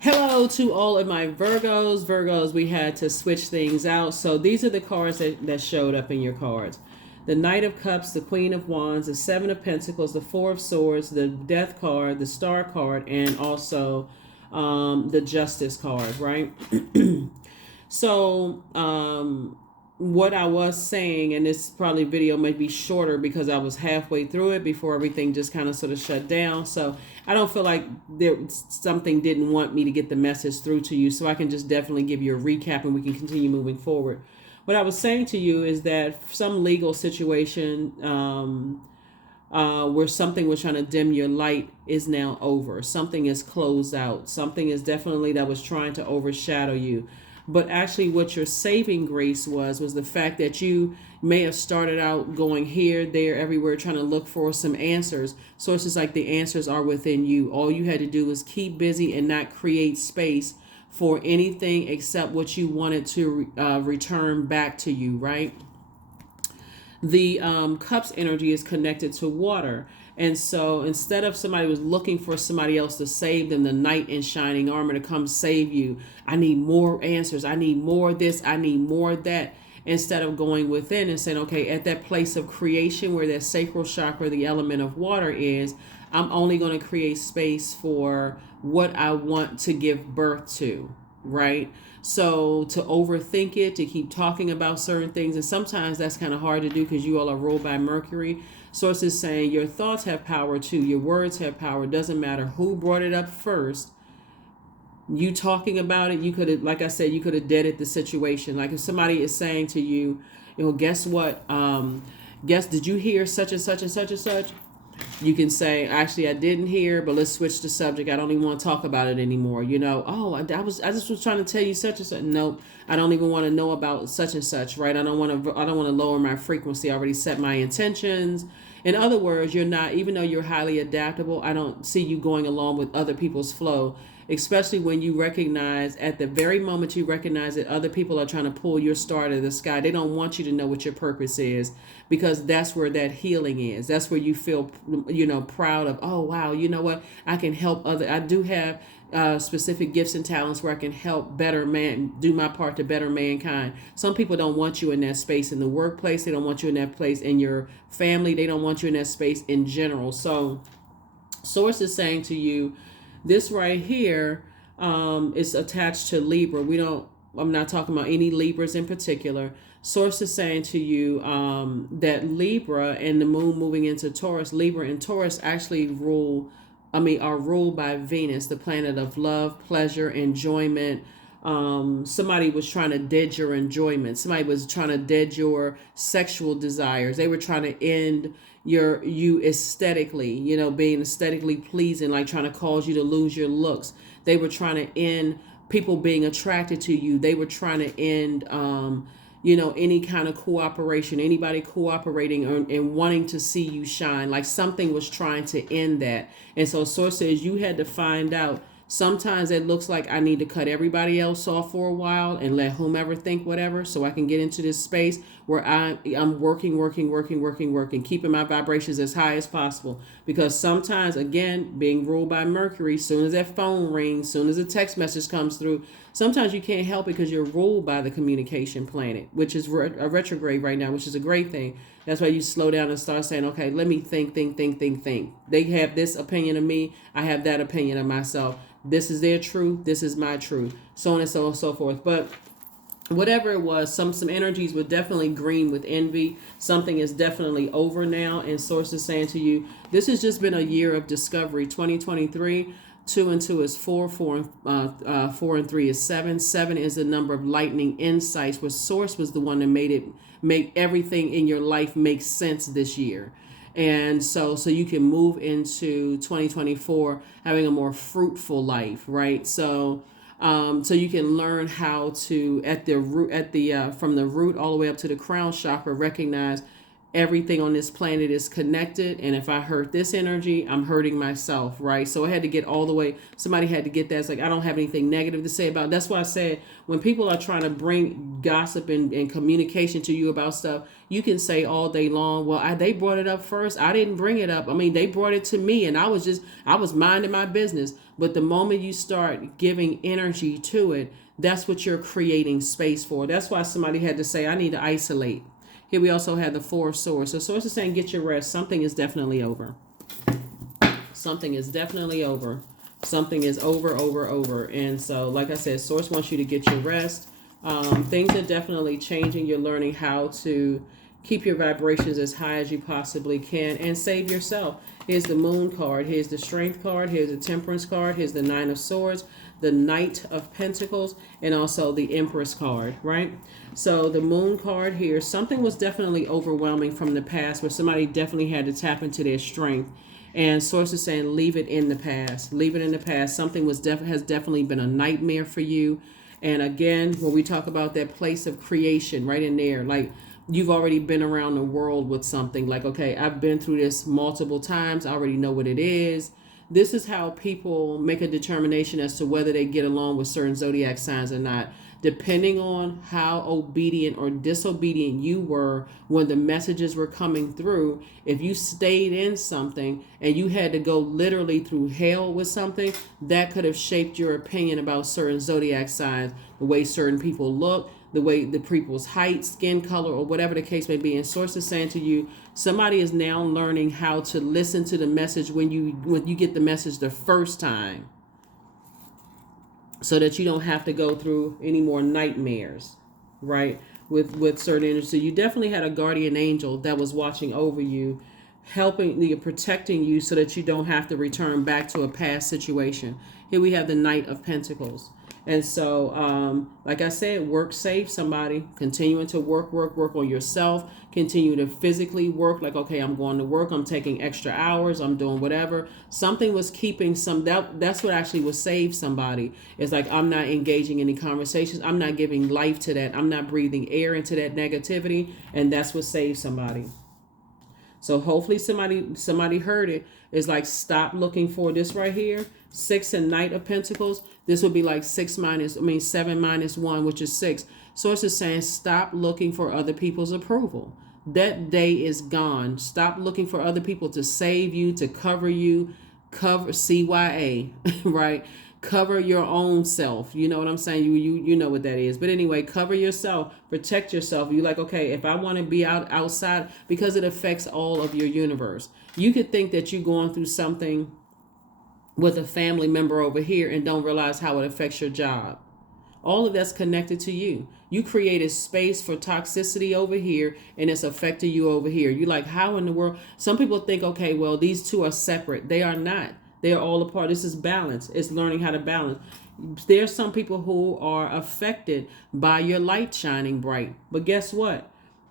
Hello to all of my Virgos. Virgos, we had to switch things out. So these are the cards that showed up in your cards. The Knight of Cups, the Queen of Wands, the Seven of Pentacles, the Four of Swords, the Death card, the Star card, and also the Justice card, right? So, what I was saying, and this probably video may be shorter because I was halfway through it before everything just kind of sort of shut down. So I don't feel like something didn't want me to get the message through to you. So I can just definitely give you a recap and we can continue moving forward. What I was saying to you is that some legal situation where something was trying to dim your light is now over. Something is closed out. Something is definitely that was trying to overshadow you. But actually what your saving grace was the fact that you may have started out going here, there, everywhere, trying to look for some answers. Sources like the answers are within you. All you had to do was keep busy and not create space for anything except what you wanted to return back to you, right? The cups energy is connected to water. And so instead of somebody was looking for somebody else to save them, the knight in shining armor to come save you, I need more answers. I need more of this. I need more of that. Instead of going within and saying, okay, at that place of creation where that sacral chakra, the element of water is, I'm only going to create space for what I want to give birth to, right? So to overthink it, to keep talking about certain things, and sometimes that's kind of hard to do because you all are ruled by Mercury. Sources saying your thoughts have power too. Your words have power. It doesn't matter who brought it up first. You talking about it, you could have, like I said, you could have deaded the situation. Like if somebody is saying to you, guess what? Did you hear such and such and such and such? You can say, actually, I didn't hear, but let's switch the subject. I don't even want to talk about it anymore. I just was trying to tell you such and such. Nope, I don't even want to know about such and such, right? I don't want to lower my frequency. I already set my intentions. In other words, you're not, even though you're highly adaptable, I don't see you going along with other people's flow, especially when you recognize at the very moment you recognize that other people are trying to pull your star to the sky. They don't want you to know what your purpose is, because that's where that healing is. That's where you feel, proud of, oh, wow, you know what? I can help I do have specific gifts and talents where I can help do my part to better mankind. Some people don't want you in that space in the workplace. They don't want you in that place in your family. They don't want you in that space in general. So source is saying to you, this right here is attached to Libra. I'm not talking about any Libras in particular. Source is saying to you that Libra and the moon moving into Taurus, Libra and Taurus actually are ruled by Venus, the planet of love, pleasure, enjoyment. Somebody was trying to dead your enjoyment. Somebody was trying to dead your sexual desires. They were trying to end you aesthetically, being aesthetically pleasing, like trying to cause you to lose your looks. They were trying to end people being attracted to you. They were trying to end any kind of cooperation, anybody cooperating and wanting to see you shine. Like something was trying to end that. And so source says you had to find out. Sometimes it looks like I need to cut everybody else off for a while and let whomever think whatever, so I can get into this space where I'm working, keeping my vibrations as high as possible. Because sometimes, again, being ruled by Mercury, soon as that phone rings, soon as a text message comes through, sometimes you can't help it because you're ruled by the communication planet, which is a retrograde right now, which is a great thing. That's why you slow down and start saying, okay, let me think. They have this opinion of me. I have that opinion of myself. This is their truth. This is my truth. So on and so forth. But whatever it was, some energies were definitely green with envy. Something is definitely over now. And source is saying to you, this has just been a year of discovery. 2023, 2 and 2 is 4, 4 and 3 is 7. 7 is the number of lightning insights, where source was the one that make everything in your life make sense this year. And so you can move into 2024 having a more fruitful life, right? So you can learn how to from the root all the way up to the crown chakra, recognize everything on this planet is connected, and if I hurt this energy, I'm hurting myself, right? So I had to get all the way, somebody had to get that. It's like, I don't have anything negative to say about it. That's why I said, when people are trying to bring gossip and communication to you about stuff, you can say all day long, well, they brought it up first, I didn't bring it up. I mean, they brought it to me and I was minding my business. But the moment you start giving energy to it, that's what you're creating space for. That's why somebody had to say, I need to isolate. Here we also have the Four of Swords. So Source is saying, get your rest. Something is definitely over. Something is definitely over. Something is over. And so, like I said, Source wants you to get your rest. Things are definitely changing. You're learning how to keep your vibrations as high as you possibly can and save yourself. Here's the Moon card. Here's the Strength card. Here's the Temperance card. Here's the Nine of Swords, the Knight of Pentacles, and also the Empress card, right? So the Moon card here, something was definitely overwhelming from the past where somebody definitely had to tap into their strength. And Source is saying, leave it in the past. Leave it in the past. Something has definitely been a nightmare for you. And again, when we talk about that place of creation right in there, like you've already been around the world with something like, okay, I've been through this multiple times. I already know what it is. This is how people make a determination as to whether they get along with certain zodiac signs or not. Depending on how obedient or disobedient you were when the messages were coming through, if you stayed in something and you had to go literally through hell with something, that could have shaped your opinion about certain zodiac signs, the way certain people look, the way the people's height, skin color, or whatever the case may be. And Source is saying to you, somebody is now learning how to listen to the message when you get the message the first time, so that you don't have to go through any more nightmares, right? With certain energy. So you definitely had a guardian angel that was watching over you, helping you, protecting you, so that you don't have to return back to a past situation. Here we have the Knight of Pentacles. And so, like I said, work safe, somebody. Continuing to work on yourself. Continue to physically work. Like, okay, I'm going to work. I'm taking extra hours. I'm doing whatever. Something was keeping that's what actually will save somebody. It's like, I'm not engaging in any conversations. I'm not giving life to that. I'm not breathing air into that negativity. And that's what saves somebody. So hopefully somebody heard it. It's like, stop looking for this right here. 6 and Knight of Pentacles. This would be like 7 minus 1, which is 6. Source is saying, stop looking for other people's approval. That day is gone. Stop looking for other people to save you, to cover you. Cover CYA, right? Cover your own self. You know what I'm saying? You know what that is. But anyway, cover yourself, protect yourself. You're like, okay, if I want to be outside, because it affects all of your universe. You could think that you're going through something with a family member over here and don't realize how it affects your job. All of that's connected to you. You created space for toxicity over here, and it's affected you over here. You're like, how in the world? Some people think, okay, well, these two are separate. They are not. They are all a part. This is balance. It's learning how to balance. There's some people who are affected by your light shining bright. But guess what?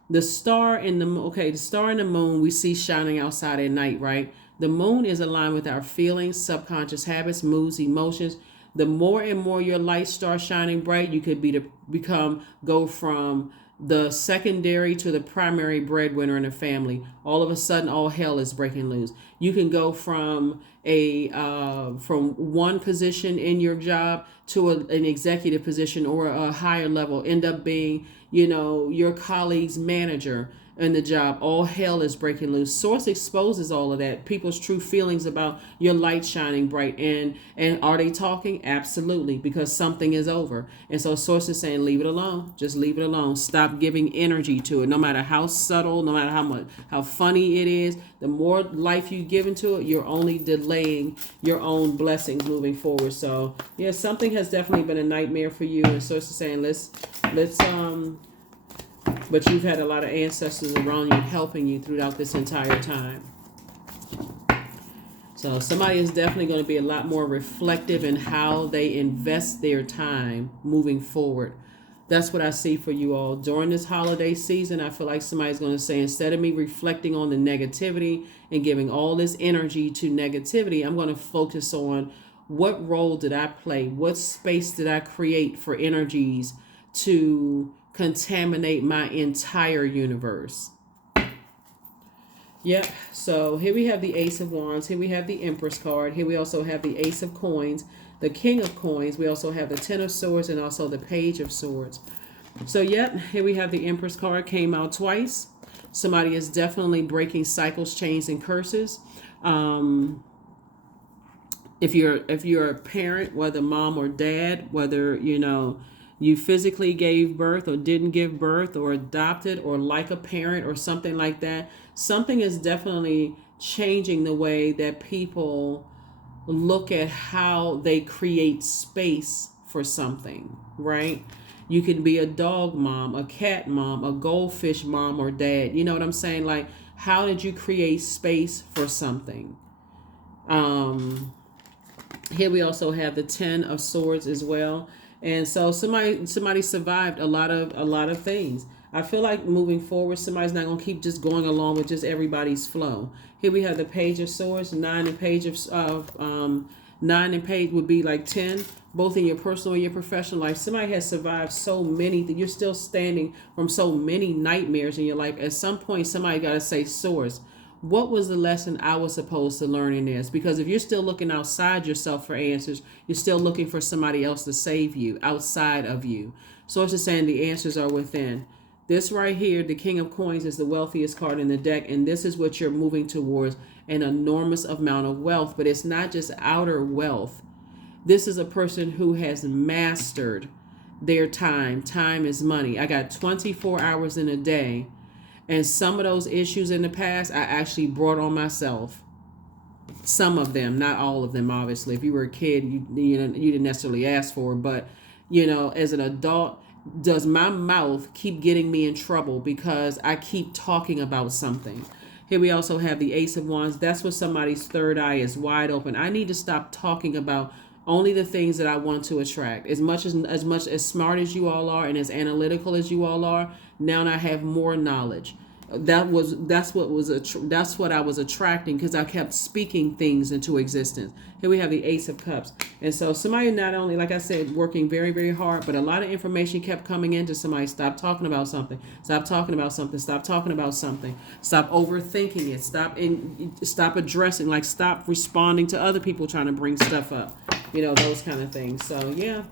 The star and the moon we see shining outside at night, right? The moon is aligned with our feelings, subconscious habits, moods, emotions. The more and more your light starts shining bright, you could go from the secondary to the primary breadwinner in a family. All of a sudden, all hell is breaking loose. You can go from from one position in your job to an executive position or a higher level. End up being, your colleague's manager in the job. All hell is breaking loose. Source exposes all of that, people's true feelings about your light shining bright. And are they talking? Absolutely, because something is over. And so Source is saying, leave it alone. Just leave it alone. Stop giving energy to it. No matter how subtle, no matter how funny it is, the more life you give into it, you're only delaying your own blessings moving forward. So yeah, something has definitely been a nightmare for you. And Source is saying, let's but you've had a lot of ancestors around you helping you throughout this entire time. So somebody is definitely going to be a lot more reflective in how they invest their time moving forward. That's what I see for you all. During this holiday season, I feel like somebody's going to say, instead of me reflecting on the negativity and giving all this energy to negativity, I'm going to focus on what role did I play? What space did I create for energies to contaminate my entire universe? Yep. So here we have the Ace of Wands. Here we have the Empress card. Here we also have the Ace of Coins, the King of Coins. We also have the Ten of Swords and also the Page of Swords. So yep, here we have the Empress card, came out twice. Somebody is definitely breaking cycles, chains, and curses. If you're a parent, whether mom or dad, whether you physically gave birth or didn't give birth or adopted or like a parent or something like that, something is definitely changing the way that people look at how they create space for something, right? You can be a dog mom, a cat mom, a goldfish mom or dad. You know what I'm saying? Like, how did you create space for something? Um, Here we also have the 10 of swords as well. And so somebody survived a lot of things. I feel like moving forward, somebody's not going to keep just going along with just everybody's flow. Here we have the page of swords, nine and page would be like 10, both in your personal and your professional life. Somebody has survived so many that you're still standing from so many nightmares in your life. At some point, somebody got to say, swords, what was the lesson I was supposed to learn in this? Because if you're still looking outside yourself for answers, you're still looking for somebody else to save you outside of you. So it's just saying the answers are within. This right here, the King of Coins, is the wealthiest card in the deck, and this is what you're moving towards, an enormous amount of wealth. But it's not just outer wealth. This is a person who has mastered their time. Time is money. I got 24 hours in a day. And some of those issues in the past, I actually brought on myself. Some of them, not all of them, obviously. If you were a kid, you didn't necessarily ask for it. But, as an adult, does my mouth keep getting me in trouble because I keep talking about something? Here we also have the Ace of Wands. That's where somebody's third eye is wide open. I need to stop talking about only the things that I want to attract. As smart as you all are and as analytical as you all are, now I have more knowledge. That's what I was attracting because I kept speaking things into existence. Here we have the Ace of Cups. And so somebody not only, like I said, working very, very hard, but a lot of information kept coming into somebody. Stop talking about something. Stop talking about something. Stop talking about something. Stop overthinking it. Stop addressing, like stop responding to other people trying to bring stuff up. Those kind of things. So yeah.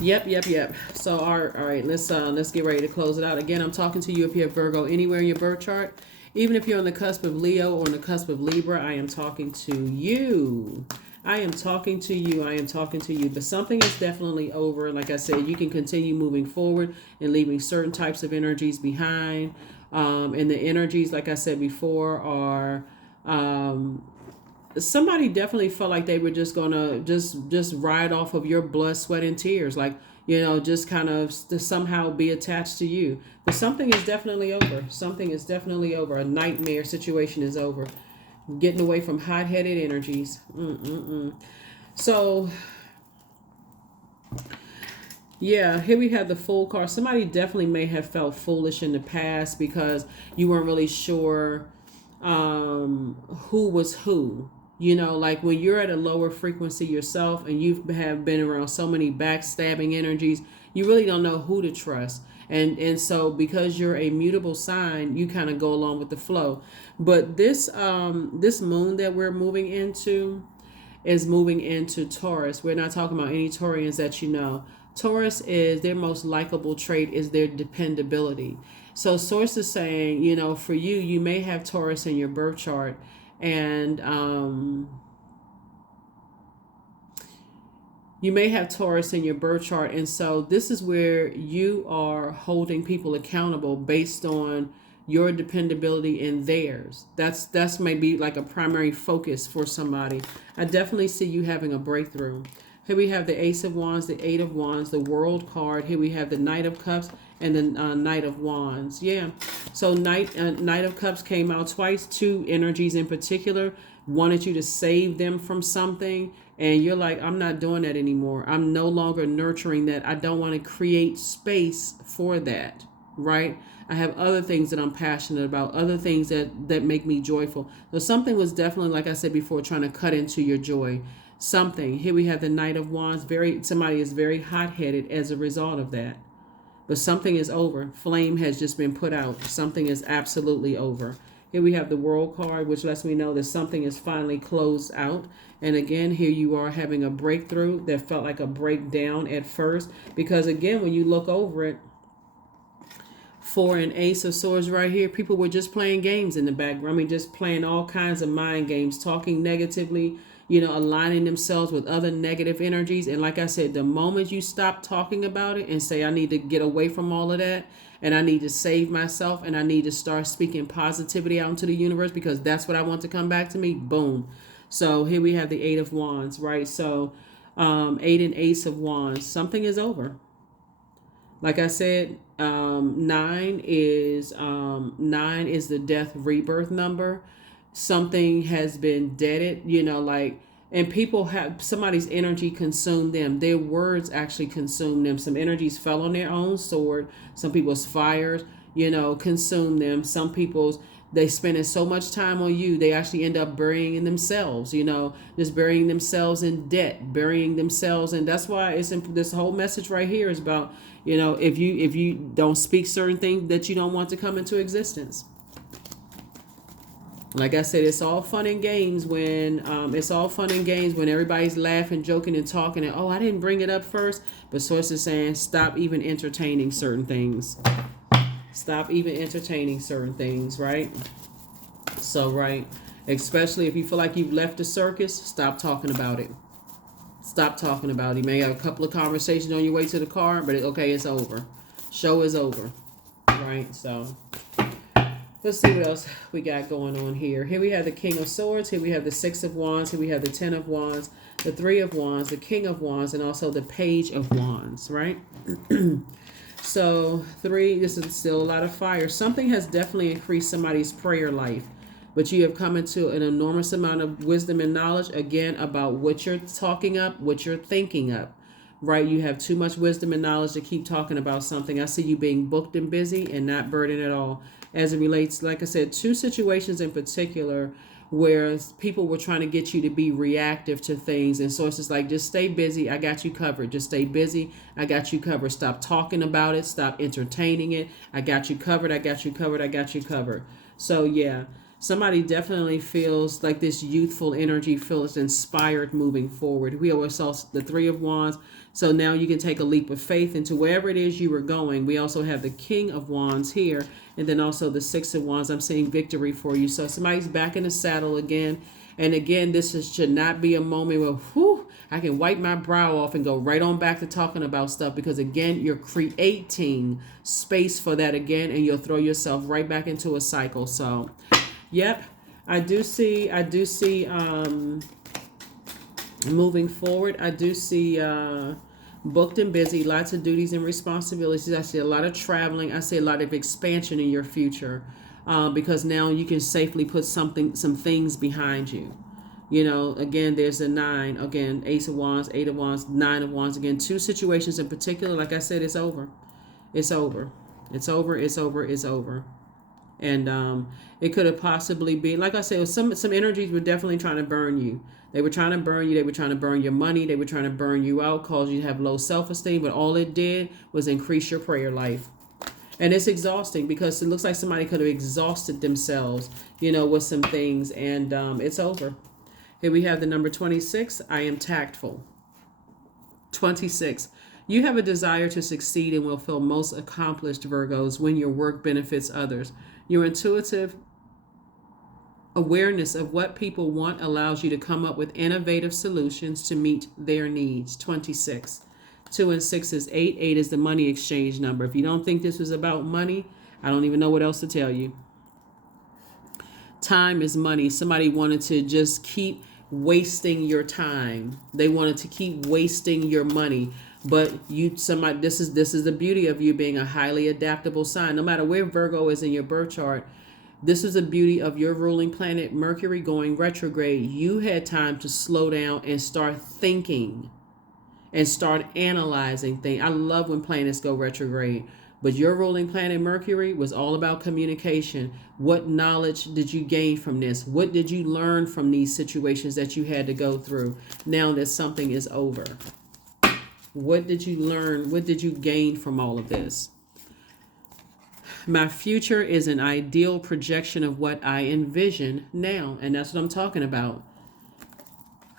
Yep. So all right, let's get ready to close it out. Again, I'm talking to you if you have Virgo anywhere in your birth chart. Even if you're on the cusp of Leo or on the cusp of Libra, I am talking to you. I am talking to you. But something is definitely over. Like I said, you can continue moving forward and leaving certain types of energies behind. And the energies, like I said before, are somebody definitely felt like they were just gonna just ride off of your blood, sweat, and tears, like just kind of to somehow be attached to you. But something is definitely over. A nightmare situation is over. Getting away from hot-headed energies. So yeah, here we have the Fool card. Somebody definitely may have felt foolish in the past because you weren't really sure who was who. Like when you're at a lower frequency yourself and you have been around so many backstabbing energies, you really don't know who to trust. And so because you're a mutable sign, you kind of go along with the flow. But this moon that we're moving into is moving into Taurus. We're not talking about any Taurians that you know. Taurus is their most likable trait is their dependability. So source is saying, for you may have Taurus in your birth chart, and you may have Taurus in your birth chart. And so this is where you are holding people accountable based on your dependability and theirs. That's maybe like a primary focus for somebody. I definitely see you having a breakthrough. Here we have the Ace of Wands, the Eight of Wands, the World card. Here we have the Knight of Cups and the Knight of Wands. Yeah. So Knight of Cups came out twice. Two energies in particular wanted you to save them from something. And you're like, I'm not doing that anymore. I'm no longer nurturing that. I don't want to create space for that. Right? I have other things that I'm passionate about, other things that make me joyful. So something was definitely, like I said before, trying to cut into your joy. Something. Here we have the Knight of Wands. Somebody is very hot-headed as a result of that. But something is over. Flame has just been put out. Something is absolutely over. Here we have the World card, which lets me know that something is finally closed out. And again, here you are having a breakthrough that felt like a breakdown at first. Because again, when you look over it, Four and Ace of Swords right here, people were just playing games in the background. I mean, just playing all kinds of mind games, talking negatively, aligning themselves with other negative energies. And like I said, the moment you stop talking about it and say, I need to get away from all of that, and I need to save myself, and I need to start speaking positivity out into the universe because that's what I want to come back to me, boom. So here we have the Eight of Wands, right? So Eight and Ace of Wands, something is over. Like I said, nine is the death rebirth number. Something has been deaded, and people have somebody's energy consumed them. Their words actually consumed them. Some energies fell on their own sword. Some people's fires, consumed them. Some people's they spending so much time on you, they actually end up burying themselves, just burying themselves in debt, burying themselves. And that's why this whole message right here is about, if you don't speak certain things that you don't want to come into existence. Like I said, it's all fun and games when everybody's laughing, joking, and talking. And I didn't bring it up first, but source is saying stop even entertaining certain things. Stop even entertaining certain things, right? So, right, especially if you feel like you've left the circus, stop talking about it. Stop talking about it. You may have a couple of conversations on your way to the car, but it's over. Show is over, right? So let's see what else we got going on here. Here we have the King of Swords. Here we have the Six of Wands. Here we have the Ten of Wands, the Three of Wands, the King of Wands, and also the Page of Wands, right? So this is still a lot of fire. Something has definitely increased somebody's prayer life, but you have come into an enormous amount of wisdom and knowledge, again, about what you're talking up, what you're thinking up, right? You have too much wisdom and knowledge to keep talking about something. I see you being booked and busy and not burdened at all. As it relates, like I said, two situations in particular where people were trying to get you to be reactive to things, and sources like, just stay busy, I got you covered. Just stay busy, I got you covered. Stop talking about it, stop entertaining it. I got you covered, I got you covered, I got you covered. So yeah, somebody definitely feels like this youthful energy, feels inspired moving forward. We always saw the Three of Wands. So now you can take a leap of faith into wherever it is you were going. We also have the King of Wands here, and then also the Six of Wands. I'm seeing victory for you. So somebody's back in the saddle again. And again, should not be a moment where, I can wipe my brow off and go right on back to talking about stuff, because again, you're creating space for that again, and you'll throw yourself right back into a cycle. So, yep, I do see moving forward, I do see booked and busy, lots of duties and responsibilities. I see a lot of traveling. I see a lot of expansion in your future, because now you can safely put some things behind you. Again, there's a nine. Again, Ace of Wands, Eight of Wands, Nine of Wands. Again, two situations in particular. Like I said, it's over. It's over. It's over. It's over. It's over. And it could have possibly been, like I said, some energies were definitely trying to burn you. They were trying to burn you. They were trying to burn your money. They were trying to burn you out, cause you to have low self-esteem. But all it did was increase your prayer life. And it's exhausting, because it looks like somebody could have exhausted themselves, with some things. And it's over. Here we have the number 26. I am tactful. 26. You have a desire to succeed and will feel most accomplished, Virgos, when your work benefits others. Your intuitive awareness of what people want allows you to come up with innovative solutions to meet their needs. 26. 2 and 6 is 8. 8 is the money exchange number. If you don't think this was about money, I don't even know what else to tell you. Time is money. Somebody wanted to just keep wasting your time. They wanted to keep wasting your money. But this is the beauty of you being a highly adaptable sign. No matter where Virgo is in your birth chart, this is the beauty of your ruling planet, Mercury, going retrograde. You had time to slow down and start thinking and start analyzing things. I love when planets go retrograde. But your ruling planet, Mercury, was all about communication. What knowledge did you gain from this? What did you learn from these situations that you had to go through now that something is over? What did you learn? What did you gain from all of this? My future is an ideal projection of what I envision now. And that's what I'm talking about.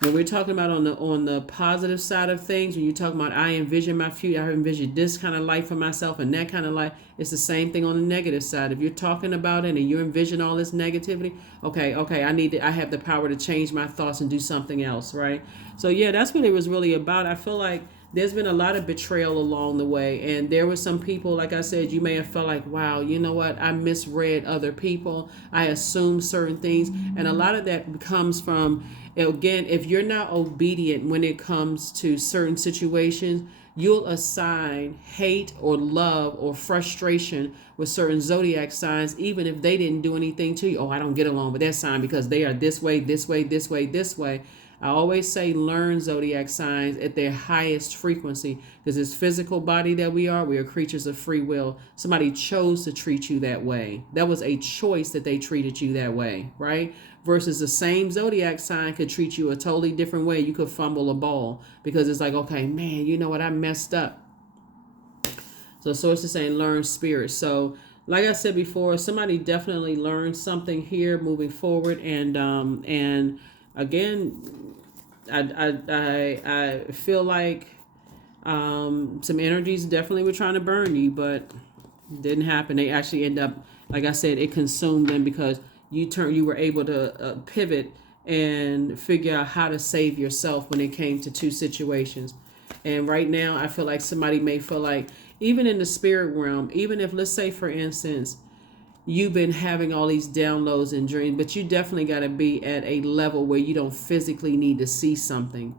When we're talking about on the positive side of things, when you're talking about I envision my future, I envision this kind of life for myself and that kind of life, it's the same thing on the negative side. If you're talking about it and you envision all this negativity, okay, I have the power to change my thoughts and do something else, right? So yeah, that's what it was really about. I feel like there's been a lot of betrayal along the way, and there were some people, like I said, you may have felt like, wow, you know what, I misread other people, I assumed certain things, and a lot of that comes from, again, if you're not obedient when it comes to certain situations, you'll assign hate or love or frustration with certain zodiac signs, even if they didn't do anything to you. Oh, I don't get along with that sign because they are this way, this way, this way, this way. I always say learn zodiac signs at their highest frequency, because this physical body that we are creatures of free will. Somebody chose to treat you that way. That was a choice that they treated you that way, right? Versus the same zodiac sign could treat you a totally different way. You could fumble a ball because it's like, okay, man, you know what? I messed up. So source is saying learn spirit. So like I said before, somebody definitely learned something here moving forward. And again, I feel like some energies definitely were trying to burn you, but didn't happen. They actually end up, like I said, it consumed them because you were able to pivot and figure out how to save yourself when it came to two situations. And right now, I feel like somebody may feel like, even in the spirit realm, even if, let's say, for instance, you've been having all these downloads and dreams, but you definitely got to be at a level where you don't physically need to see something,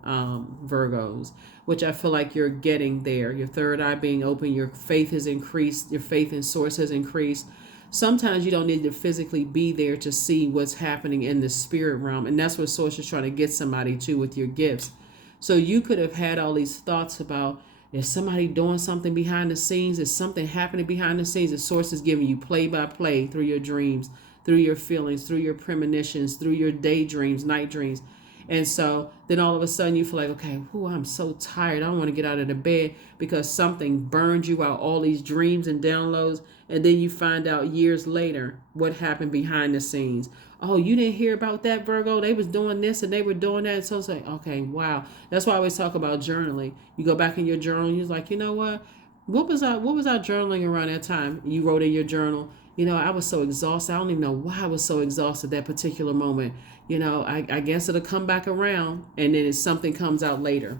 Virgos, which I feel like you're getting there. Your third eye being open, your faith has increased, your faith in source has increased. Sometimes you don't need to physically be there to see what's happening in the spirit realm. And that's what source is trying to get somebody to with your gifts. So you could have had all these thoughts about, is somebody doing something behind the scenes? Is something happening behind the scenes? The source is giving you play by play through your dreams, through your feelings, through your premonitions, through your daydreams, night dreams. And so then all of a sudden you feel like, okay, I'm so tired. I don't want to get out of the bed because something burned you out, all these dreams and downloads. And then you find out years later what happened behind the scenes. Oh, you didn't hear about that, Virgo? They was doing this and they were doing that. So it's like, okay, wow. That's why I always talk about journaling. You go back in your journal and you're like, you know what? What was I journaling around that time? You wrote in your journal, I was so exhausted. I don't even know why I was so exhausted that particular moment. I guess it'll come back around, and then something comes out later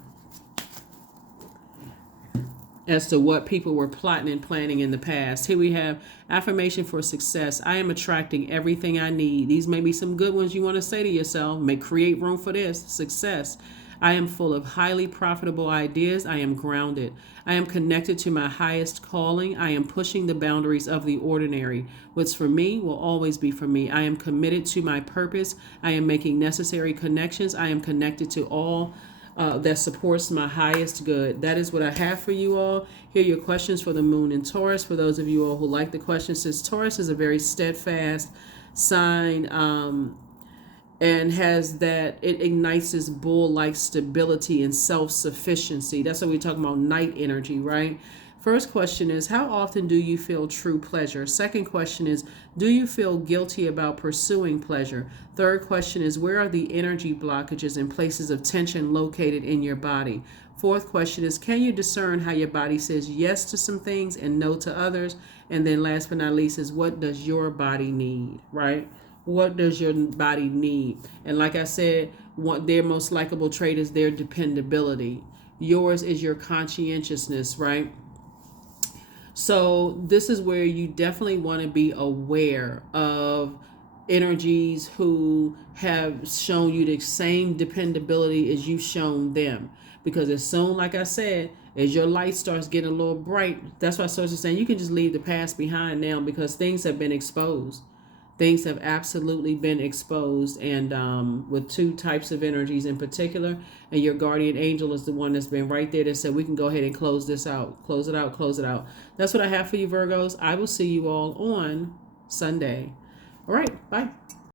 as to what people were plotting and planning in the past. Here we have affirmation for success. I am attracting everything I need. These may be some good ones you want to say to yourself. May create room for this. Success. I am full of highly profitable ideas. I am grounded. I am connected to my highest calling. I am pushing the boundaries of the ordinary. What's for me will always be for me. I am committed to my purpose. I am making necessary connections. I am connected to all that supports my highest good. That is what I have for you all. Here are your questions for the moon in Taurus. For those of you all who like the questions, since Taurus is a very steadfast sign, and has that, it ignites this bull-like stability and self-sufficiency. That's what we're talking about, night energy, right? First question is, how often do you feel true pleasure? Second question is, do you feel guilty about pursuing pleasure? Third question is, where are the energy blockages and places of tension located in your body? Fourth question is, can you discern how your body says yes to some things and no to others? And then last but not least is, what does your body need, right? What does your body need? And like I said, their most likable trait is their dependability. Yours is your conscientiousness, right? So this is where you definitely want to be aware of energies who have shown you the same dependability as you've shown them. Because as soon, like I said, as your light starts getting a little bright, that's why sources are saying you can just leave the past behind now, because things have been exposed. Things have absolutely been exposed, and with two types of energies in particular, and your guardian angel is the one that's been right there that said we can go ahead and close this out. Close it out, close it out. That's what I have for you, Virgos. I will see you all on Sunday. All right, bye.